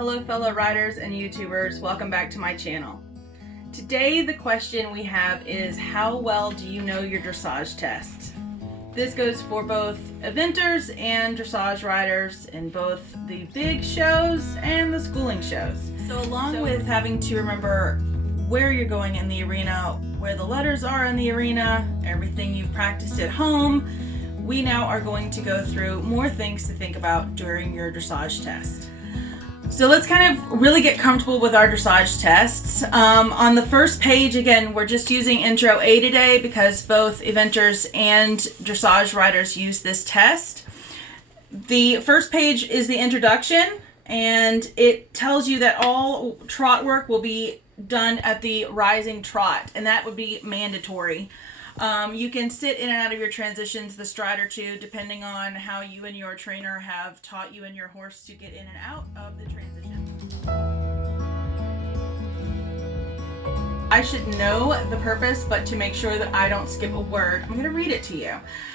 Hello fellow riders and YouTubers, welcome back to my channel. Today the question we have is, how well do you know your dressage test? This goes for both eventers and dressage riders in both the big shows and the schooling shows. So along with having to remember where you're going in the arena, where the letters are in the arena, everything you've practiced at home, we now are going to go through more things to think about during your dressage test. So let's kind of really get comfortable with our dressage tests. On the first page, again, we're just using Intro A today because both eventers and dressage riders use this test. The first page is the introduction, and it tells you that all trot work will be done at the rising trot, and that would be mandatory. You can sit in and out of your transitions the stride or two, depending on how you and your trainer have taught you and your horse to get in and out of the transition. I should know the purpose, but to make sure that I don't skip a word, I'm going to read it to you.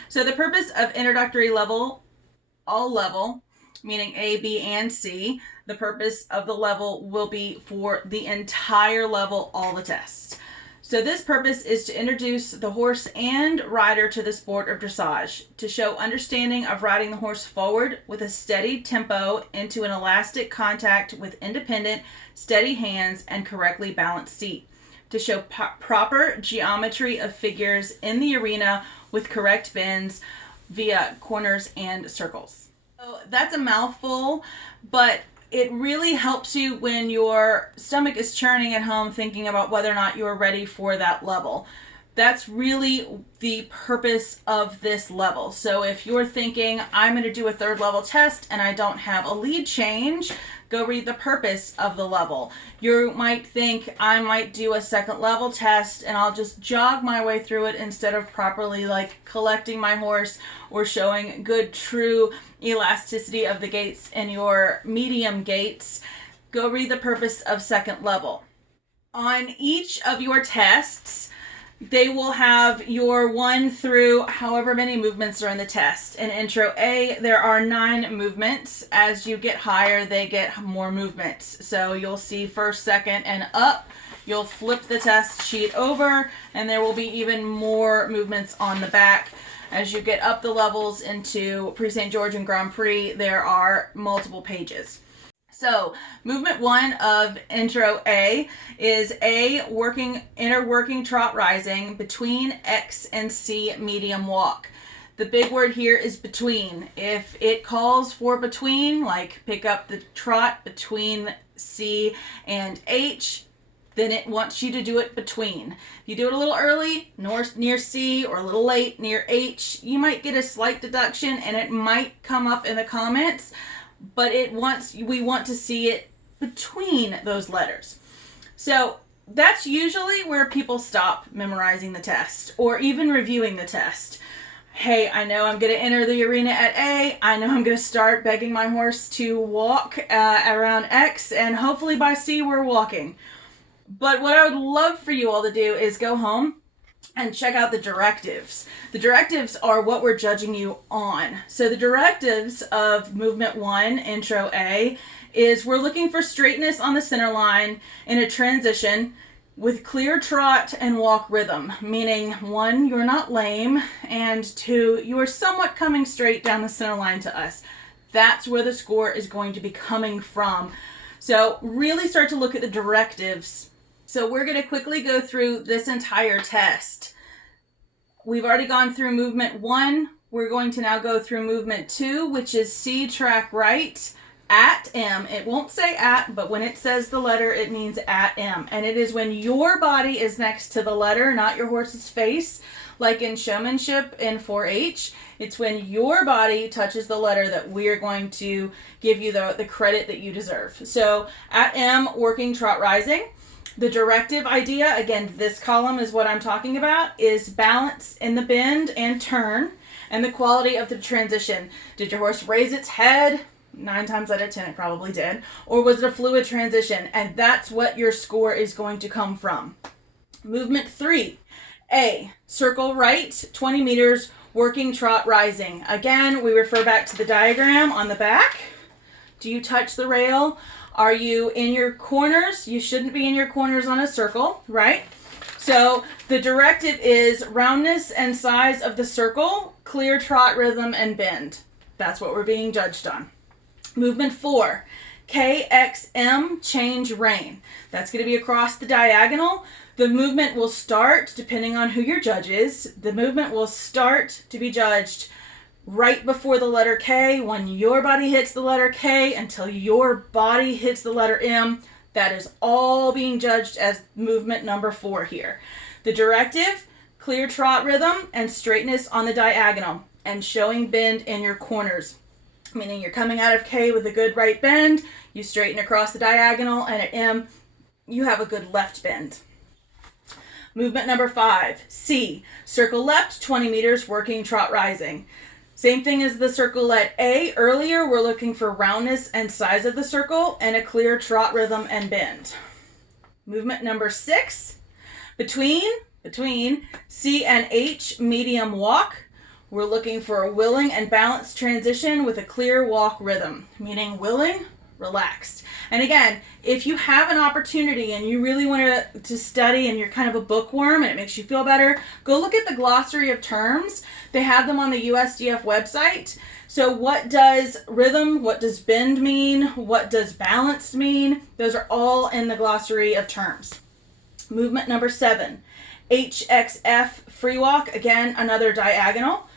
So the purpose of introductory level, all level, meaning A, B, and C, the purpose of the level will be for the entire level, all the tests. So this purpose is to introduce the horse and rider to the sport of dressage, to show understanding of riding the horse forward with a steady tempo into an elastic contact with independent, steady hands and correctly balanced seat, to show proper geometry of figures in the arena with correct bends via corners and circles. So that's a mouthful, but it really helps you when your stomach is churning at home thinking about whether or not you're ready for that level. That's really the purpose of this level. So if you're thinking, I'm going to do a third level test and I don't have a lead change, go read the purpose of the level. You might think, I might do a second level test and I'll just jog my way through it instead of properly collecting my horse or showing good true elasticity of the gaits in your medium gaits. Go read the purpose of second level. On each of your tests, they will have your 1 through however many movements are in the test. In Intro A, there are 9 movements. As you get higher, they get more movements. So you'll see first, second, and up. You'll flip the test sheet over, and there will be even more movements on the back. As you get up the levels into Pre-St. George and Grand Prix, there are multiple pages. So movement 1 of Intro A is A, inner working trot rising between X and C medium walk. The big word here is between. If it calls for between, like pick up the trot between C and H, then it wants you to do it between. If you do it a little early, near C, or a little late, near H, you might get a slight deduction and it might come up in the comments, but we want to see it between those letters. So that's usually where people stop memorizing the test or even reviewing the test. Hey, I know I'm going to enter the arena at A. I know I'm going to start begging my horse to walk around X, and hopefully by C we're walking. But what I would love for you all to do is go home and check out the directives. The directives are what we're judging you on. So the directives of movement 1, Intro A, is we're looking for straightness on the center line in a transition with clear trot and walk rhythm, meaning 1, you're not lame, and 2, you are somewhat coming straight down the center line to us. That's where the score is going to be coming from. So really start to look at the directives. So we're going to quickly go through this entire test. We've already gone through movement 1. We're going to now go through movement 2, which is C track right at M. It won't say at, but when it says the letter, it means at M. And it is when your body is next to the letter, not your horse's face, like in showmanship in 4-H. It's when your body touches the letter that we're going to give you the credit that you deserve. So at M, working trot rising. The directive idea, again, this column is what I'm talking about, is balance in the bend and turn, and the quality of the transition. Did your horse raise its head? 9 times out of 10 it probably did. Or was it a fluid transition? And that's what your score is going to come from. Movement 3, A, circle right, 20 meters, working trot rising. Again, we refer back to the diagram on the back. Do you touch the rail Are you in your corners? You shouldn't be in your corners on a circle, right? So the directive is roundness and size of the circle, clear trot rhythm, and bend. That's what we're being judged on. Movement 4, KXM, change rein. That's going to be across the diagonal. The movement will start, depending on who your judge is, the movement will start to be judged right before the letter K, when your body hits the letter K, until your body hits the letter M. That is all being judged as movement number 4 here. The directive, clear trot rhythm and straightness on the diagonal, and showing bend in your corners. Meaning you're coming out of K with a good right bend, you straighten across the diagonal, and at M, you have a good left bend. Movement number 5, C, circle left 20 meters, working trot rising. Same thing as the circle at A. Earlier, we're looking for roundness and size of the circle and a clear trot rhythm and bend. Movement number 6, between C and H, medium walk. We're looking for a willing and balanced transition with a clear walk rhythm, meaning willing, relaxed. And again, if you have an opportunity and you really want to study and you're kind of a bookworm and it makes you feel better, go look at the glossary of terms. They have them on the USDF website. So what does rhythm, what does bend mean, what does balanced mean? Those are all in the glossary of terms. Movement number 7, HXF, free walk. Again, another diagonal.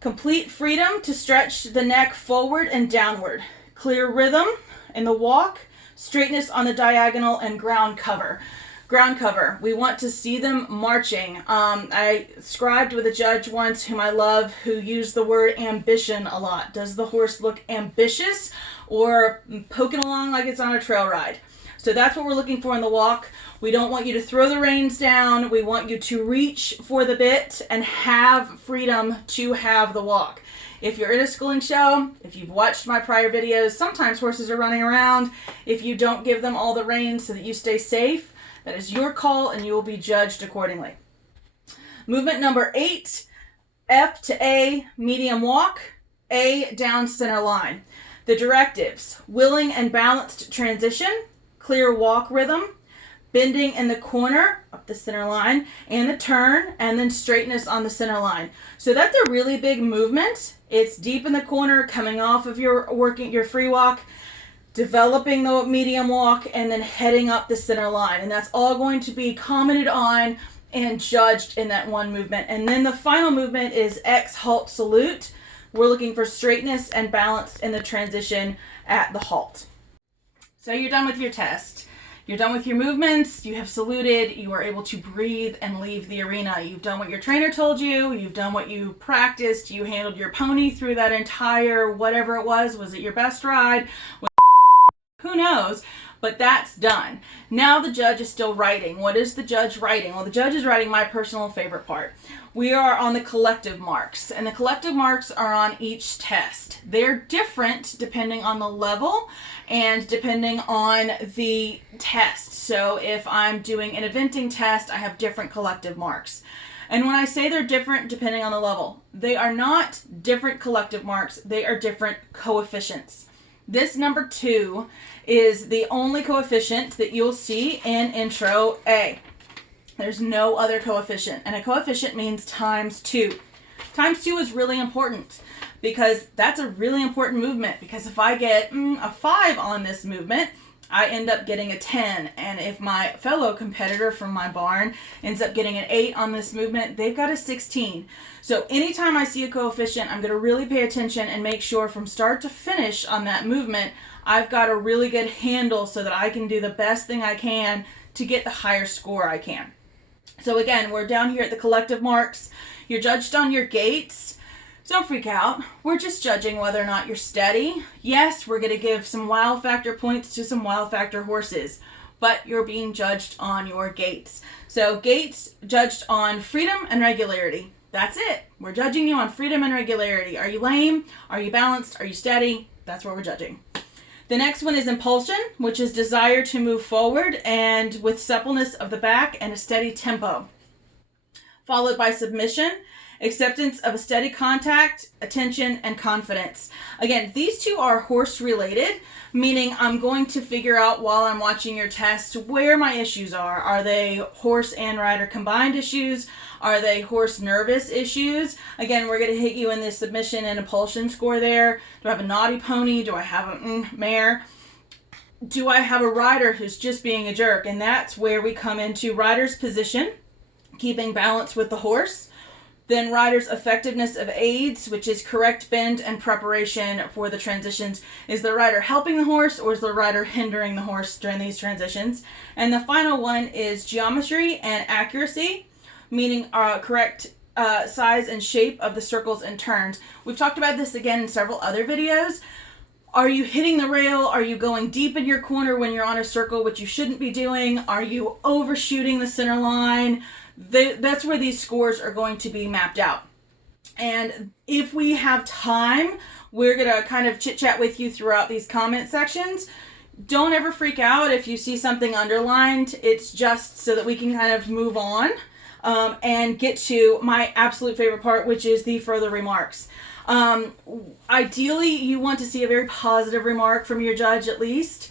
Complete freedom to stretch the neck forward and downward. Clear rhythm in the walk, straightness on the diagonal, and ground cover. Ground cover, we want to see them marching. I scribed with a judge once whom I love who used the word ambition a lot. Does the horse look ambitious or poking along like it's on a trail ride? So that's what we're looking for in the walk. We don't want you to throw the reins down. We want you to reach for the bit and have freedom to have the walk. If you're in a schooling show, if you've watched my prior videos, sometimes horses are running around. If you don't give them all the reins so that you stay safe, that is your call and you will be judged accordingly. Movement number 8, F to A, medium walk, A down center line. The directives, willing and balanced transition, clear walk rhythm, bending in the corner up the center line, and the turn, and then straightness on the center line. So that's a really big movement. It's deep in the corner, coming off of your free walk, developing the medium walk, and then heading up the center line. And that's all going to be commented on and judged in that one movement. And then the final movement is X halt salute. We're looking for straightness and balance in the transition at the halt. So you're done with your test. You're done with your movements, you have saluted, you are able to breathe and leave the arena. You've done what your trainer told you, you've done what you practiced, you handled your pony through that entire whatever it was it your best ride? Who knows? But that's done. Now the judge is still writing. What is the judge writing? Well, the judge is writing my personal favorite part. We are on the collective marks, and the collective marks are on each test. They're different depending on the level and depending on the test. So if I'm doing an eventing test, I have different collective marks. And when I say they're different depending on the level, they are not different collective marks, they are different coefficients. This number 2 is the only coefficient that you'll see in Intro A. There's no other coefficient, and a coefficient means times 2. Times 2 is really important because that's a really important movement, because if I get a 5 on this movement, I end up getting a 10, and if my fellow competitor from my barn ends up getting an 8 on this movement, they've got a 16. So anytime I see a coefficient, I'm going to really pay attention and make sure from start to finish on that movement, I've got a really good handle so that I can do the best thing I can to get the higher score I can. So again, we're down here at the collective marks. You're judged on your gaits. Don't freak out. We're just judging whether or not you're steady. Yes, we're going to give some wow factor points to some wow factor horses, but you're being judged on your gaits. So gaits judged on freedom and regularity. That's it. We're judging you on freedom and regularity. Are you lame? Are you balanced? Are you steady? That's what we're judging. The next one is impulsion, which is desire to move forward and with suppleness of the back and a steady tempo. Followed by submission acceptance of a steady contact, attention, and confidence. Again, these two are horse related, meaning I'm going to figure out while I'm watching your test where my issues are. Are they horse and rider combined issues? Are they horse nervous issues? Again, we're going to hit you in the submission and impulsion score there. Do I have a naughty pony? Do I have a mare? Do I have a rider who's just being a jerk? And that's where we come into rider's position, keeping balance with the horse. Then rider's effectiveness of aids, which is correct bend and preparation for the transitions. Is the rider helping the horse or is the rider hindering the horse during these transitions? And the final one is geometry and accuracy, meaning correct size and shape of the circles and turns. We've talked about this again in several other videos. Are you hitting the rail? Are you going deep in your corner when you're on a circle, which you shouldn't be doing? Are you overshooting the center line? That's where these scores are going to be mapped out. And if we have time, we're going to kind of chit chat with you throughout these comment sections. Don't ever freak out if you see something underlined. It's just so that we can kind of move on and get to my absolute favorite part, which is the further remarks. Ideally, you want to see a very positive remark from your judge at least.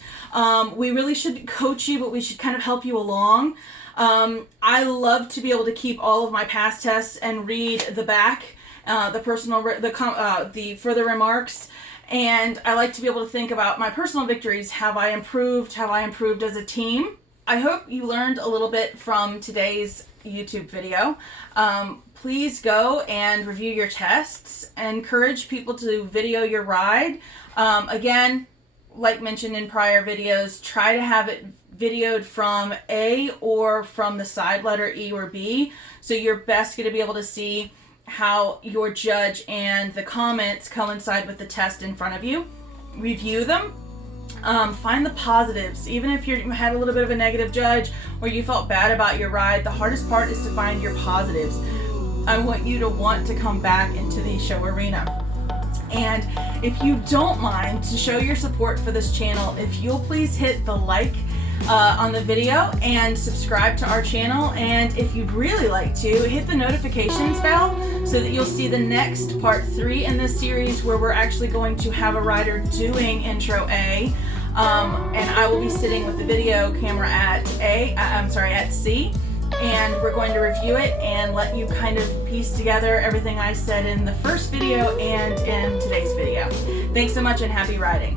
We really should coach you, but we should kind of help you along. I love to be able to keep all of my past tests and read the back, the further remarks. And I like to be able to think about my personal victories. Have I improved? Have I improved as a team? I hope you learned a little bit from today's YouTube video. Please go and review your tests. Encourage people to video your ride. Again, like mentioned in prior videos, try to have it videoed from A or from the side letter E or B. So you're best going to be able to see how your judge and the comments coincide with the test in front of you. Review them. Find the positives. Even if you had a little bit of a negative judge or you felt bad about your ride, the hardest part is to find your positives. I want you to want to come back into the show arena. And if you don't mind, to show your support for this channel, if you'll please hit the like on the video and subscribe to our channel. And if you'd really like to, hit the notifications bell so that you'll see the next part 3 in this series, where we're actually going to have a rider doing intro A. And I will be sitting with the video camera at C, and we're going to review it and let you kind of piece together everything I said in the first video and in today's video. Thanks so much and happy riding.